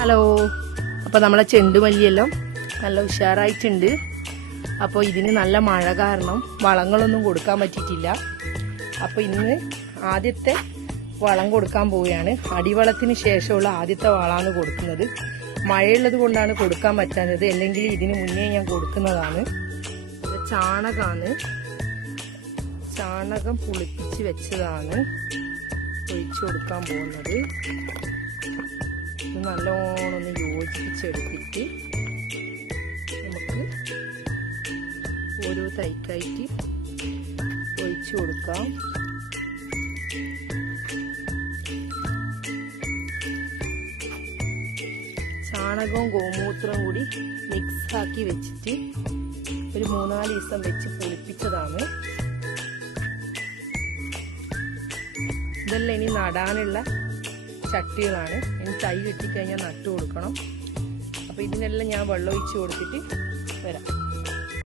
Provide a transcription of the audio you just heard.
Hello, അപ്പോൾ നമ്മളെ ചെണ്ടുമല്ലിയെല്ലാം നല്ല ഉഷാറായിട്ടുണ്ട്. അപ്പോൾ ഇതിന് നല്ല മഴ കാരണം വളങ്ങളൊന്നും കൊടുക്കാൻ പറ്റിയിട്ടില്ല. അപ്പോൾ ഇന്ന് ആദ്യത്തെ വളം കൊടുക്കാൻ പോവുകയാണ്. അടിവളത്തിന് ശേഷമുള്ള ആദ്യത്തെ വളമാണ് കൊടുക്കുന്നത്. മഴയുള്ളത് കൊണ്ടാണ് കൊടുക്കാൻ പറ്റാത്തത്, അല്ലെങ്കിൽ ഇതിന് മുന്നേ ഞാൻ കൊടുക്കുന്നതാണ്. ഇത് ചാണകമാണ്, ചാണകം പുളിപ്പിച്ച് വെച്ചതാണ് ഒഴിച്ചു കൊടുക്കാൻ പോകുന്നത്. ഇത് നല്ലോണം ഒന്ന് യോജിപ്പിച്ചെടുത്തിട്ട് നമുക്ക് ഓരോ തൈക്കായിട്ട് ഒഴിച്ചു കൊടുക്കാം. ചാണകവും ഗോമൂത്രവും കൂടി മിക്സ് ആക്കി വെച്ചിട്ട് ഒരു 3-4 ദിവസം വെച്ച് പുളിപ്പിച്ചതാണ്. ഇതെല്ലാം ഇനി നടാനുള്ള ചട്ടികളാണ്. ഇനി തൈ കിട്ടിക്കഴിഞ്ഞാൽ നട്ടു കൊടുക്കണം. അപ്പോൾ ഇതിനെല്ലാം ഞാൻ വെള്ളം ഒഴിച്ച് കൊടുത്തിട്ട് വരാം.